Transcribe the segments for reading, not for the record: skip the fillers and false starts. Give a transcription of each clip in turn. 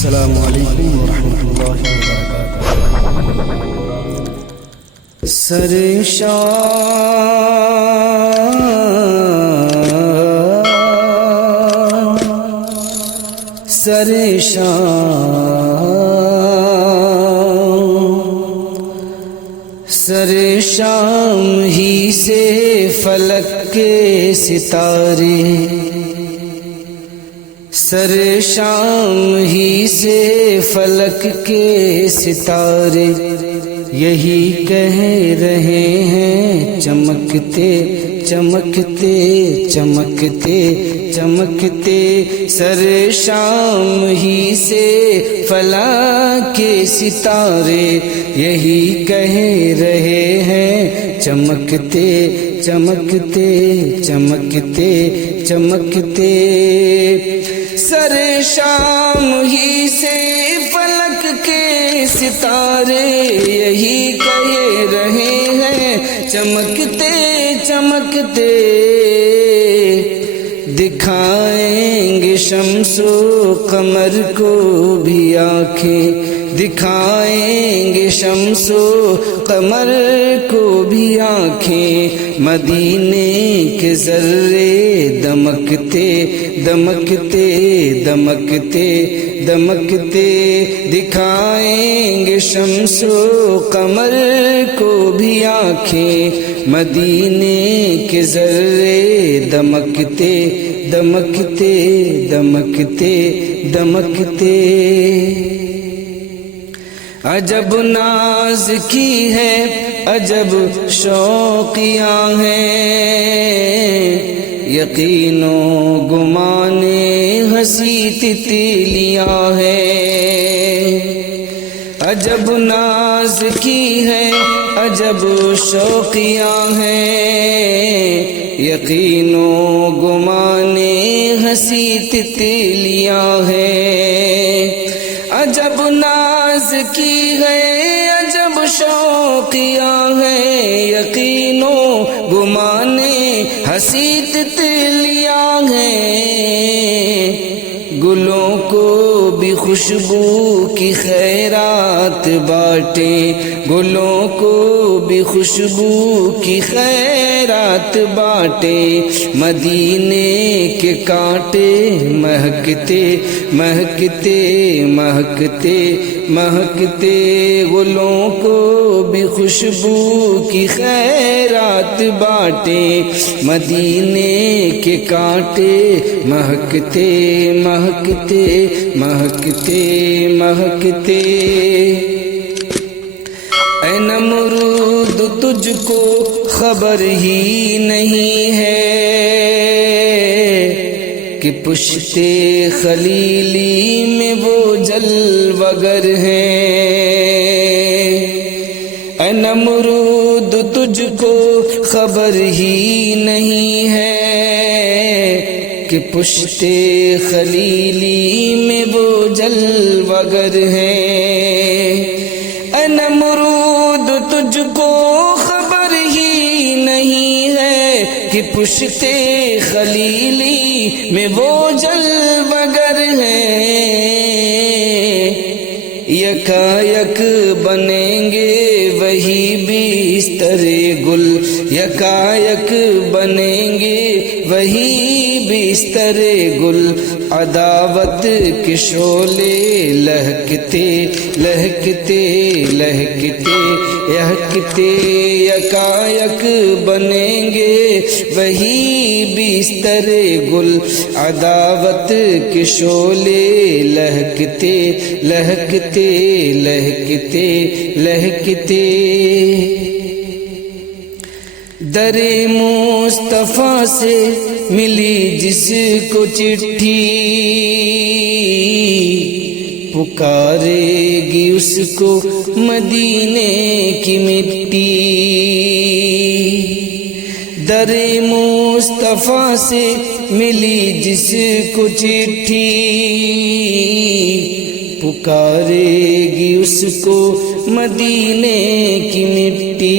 السلام علیکم ورحمۃ اللہ وبرکاتہ۔ سر شام ہی سے فلک کے ستارے، سر شام ہی سے فلک کے ستارے یہی کہہ رہے ہیں چمکتے چمکتے چمکتے چمکتے، سر شام ہی سے فلک کے ستارے یہی کہہ رہے ہیں چمکتے چمکتے چمکتے چمکتے، سر شام ہی سے فلک کے ستارے یہی کہہ رہے ہیں چمکتے چمکتے، دکھائیں گے شمس و قمر کو بھی آنکھیں، دکھائیں گے شمس و قمر کو بھی آنکھیں، مدینے کے ذرے دمکتے دمکتے دمکتے دمکتے، دکھائیں گے شمس و قمر کو بھی آنکھیں، مدینے کے ذرے دمکتے دمکتے دمکتے دمکتے، عجب ناز کی ہے عجب شوقیاں ہیں، یقین و گمان ہنسی تتلیاں ہیں، عجب ناز کی ہے عجب شوقیاں ہیں، یقین و گمان ہنسی تتلیاں ہیں، عجب ناز کی ہے عجب شوقیاں ہیں، یقین و گمان ہنسی تتلیاں ہیں، گلوں کو بھی خوشبو کی خیرات بانٹیں، گلوں کو بھی خوشبو کی خیرات بانٹیں، مدینے کے کانٹے مہکتے مہکتے مہکتے مہکتے، گلوں کو بھی خوشبو کی خیرات بانٹیں، مدینے کے کانٹے مہکتے مہکتے مہکتے مہکتے، اے نمرود تجھ کو خبر ہی نہیں ہے کہ پشت خلیلی میں وہ جلوگر ہیں، اے نمرود تجھ کو خبر ہی نہیں ہے کہ پشت خلیلی میں وہ جلوگر ہیں، اے نمرود تجھ کو خبر ہی نہیں ہے کہ پشت خلیلی میں وہ جلوگر ہیں، یکا یک بنیں گے وہی بستر گل، یکا یک بنیں گے وہی بستر گل، عداوت کے شعلے لہکتے لہکتے لہکتے لہکتے، یکا یک بنیں گے وہی بستر گل، عداوت کے شعلے لہکتے لہکتے لہکتے لہکتے، در مصطفیٰ سے ملی جس کو چٹھی، پکارے گی اس کو مدینے کی مٹی، در مصطفیٰ سے ملی جس کو چٹھی، پکارے گی اس کو مدینے کی مٹی،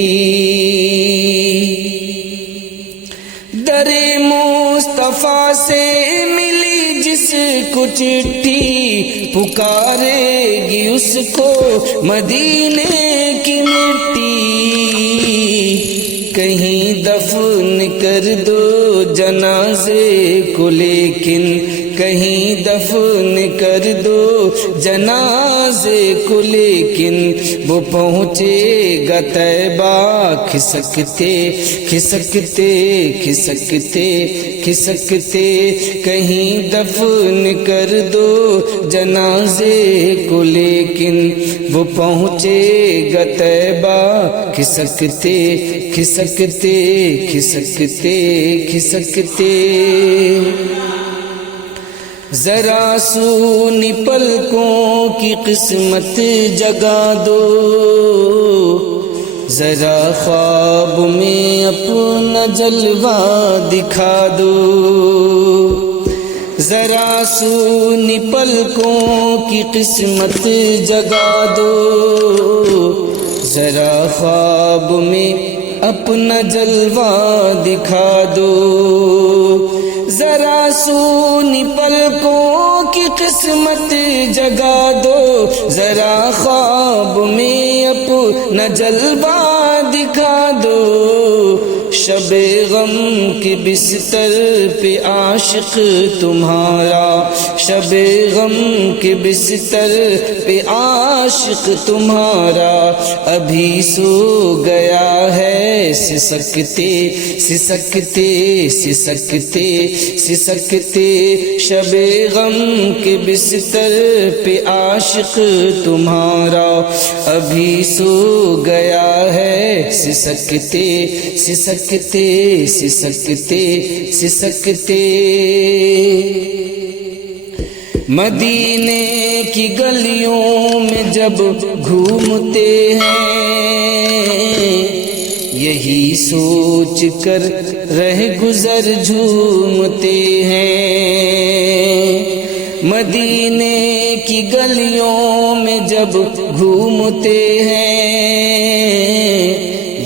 در مصطفیٰ سے ملی جس کو چٹھی پکارے گی اس کو مدینے کی مٹی کہیں دفن کر دو جنازے کو لیکن کہیں دفن کر دو جنازے کو لیکن وہ پہنچے گا طیبہ کھسکتے کھسکتے کھسکتے کھسکتے کہیں دفن کر دو جنازے کو لیکن وہ پہنچے گا طیبہ کھسکتے کھسکتے کھسکتے کھسکتے ذرا سونی پلکوں کی قسمت جگا دو ذرا خواب میں اپنا جلوہ دکھا دو ذرا سونی پلکوں کی قسمت جگا دو ذرا خواب میں اپنا جلوہ دکھا دو ذرا سونی پلکوں کی قسمت جگا دو ذرا خواب میں اپنا جلوہ دکھا دو شب غم کے بستر پہ عاشق تمہارا شب غم کے بستر پہ عاشق تمہارا ابھی سو گیا ہے سسکتے سسکتے سسکتے سسکتے شب غم کے بستر پہ عاشق تمہارا ابھی سو گیا ہے سسکتے سسکتے سسکتے سسکتے مدینے کی گلیوں میں جب گھومتے ہیں یہی سوچ کر رہ گزر جھومتے ہیں مدینے کی گلیوں میں جب گھومتے ہیں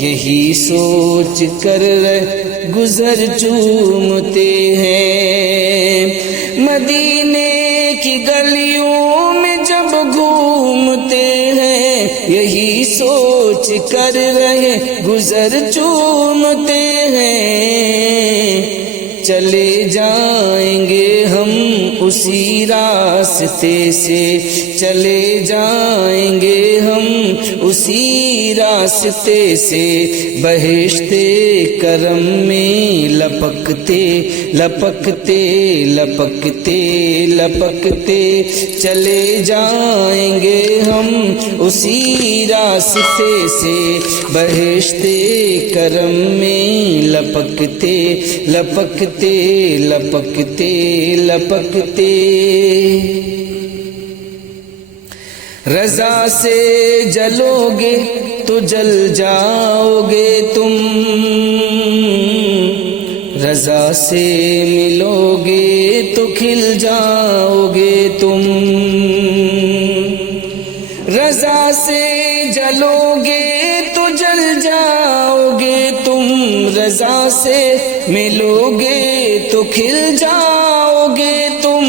یہی سوچ کر رہ گزر جھومتے ہیں مدینے کی گلیوں میں جب گھومتے ہیں یہی سوچ کر رہے گزر چومتے ہیں چلے جائیں گے ہم اسی راستے سے چلے جائیں گے ہم اسی راستے سے بہشت کرم میں لپکتے لپکتے لپکتے لپکتے چلے جائیں گے ہم اسی راستے سے بہشت کرم میں لپکتے لپکتے لپکتے لپکتے رضا سے جلو گے تو جل جاؤ گے تم رضا سے ملو گے تو کھل جاؤ گے تم رضا سے جلو گے تو جل جاؤ گے تم رضا سے ملو گے تو کھل جاؤ گے تم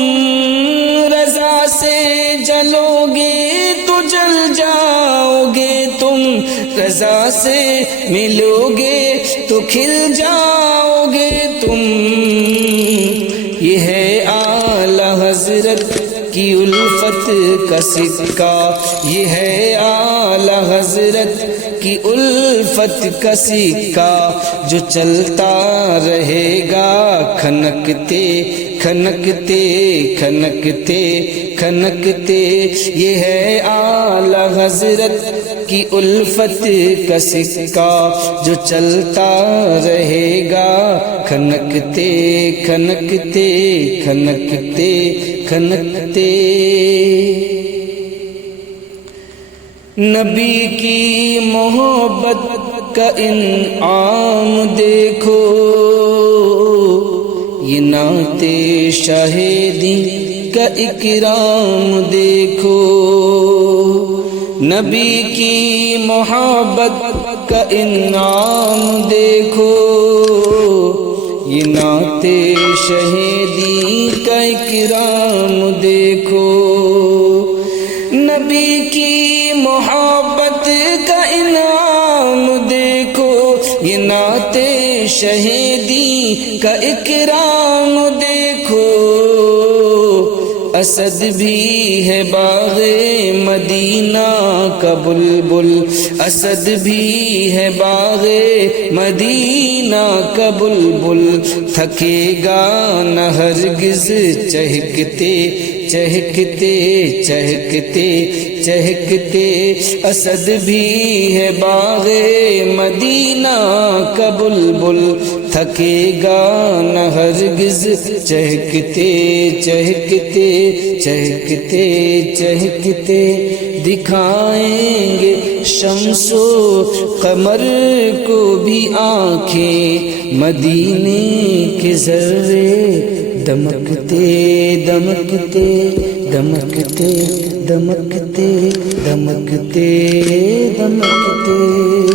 رضا سے جلو گے تو جل جاؤ گے تم رضا سے ملو گے تو کھل جاؤ گے تم یہ ہے اعلی حضرت کی الفت کا سکہ یہ ہے اعلی حضرت کی الفت کا سکہ جو چلتا رہے گا کھنکتے کھنکتے کھنکتے کھنکتے یہ ہے اعلی حضرت کی الفت کا سکہ جو چلتا رہے گا کھنکتے کھنکتے کھنکتے کھنکتے نبی کی محبت کا انعام دیکھو یہ نعت شاہدی کا اکرام دیکھو نبی کی محبت کا انعام دیکھو یہ نعت شہیدی کا اکرام دیکھو، نبی کی محبت کا انعام دیکھو، یہ نعت شہیدی کا اکرام دیکھو، اسد بھی ہے باغ مدینہ کا بلبل، اسد بھی ہے باغ مدینہ کا بلبل، تھکے گا نہ ہرگز چہکتے چہکتے چہکتے چہکتے، اسد بھی ہے باغ مدینہ کا بلبل، تھکے گا نہ ہرگز چہکتے چہکتے چہکتے چہکتے، دکھائیں گے شمس و قمر کو بھی آنکھیں، مدینے کے ذرے دمکتے دمکتے دمکتے دمکتے دمکتے دمکتے۔